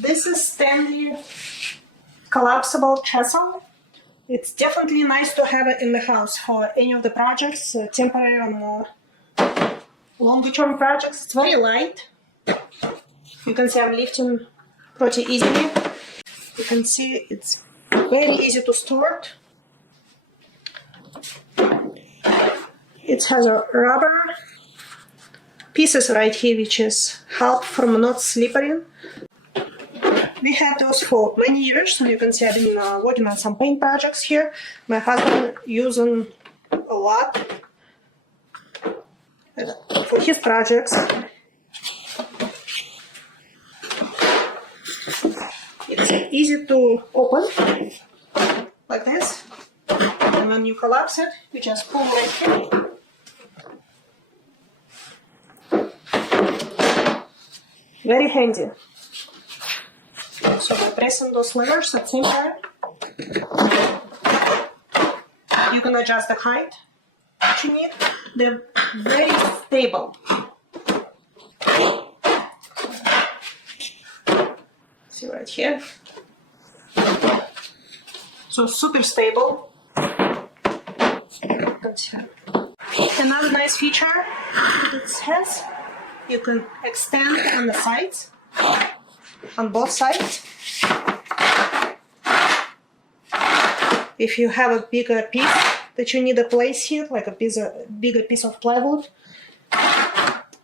This is Stanley collapsible trestle. It's definitely nice to have it in the house for any of the projects, temporary or more longer-term projects. It's very light. You can see I'm lifting pretty easily. You can see it's very easy to start. It has a rubber pieces right here which is help from not slipping. We had those for many years, and you can see I've been working on some paint projects here. My husband using a lot for his projects. It's easy to open like this, and when you collapse it, you just pull right here. Very handy. So by pressing those levers at the same time, you can adjust the height that you need. They're very stable. See right here. So super stable. Another nice feature it has, you can extend on the sides, on both sides. If you have a bigger piece that you need to place here, like a bigger piece of plywood,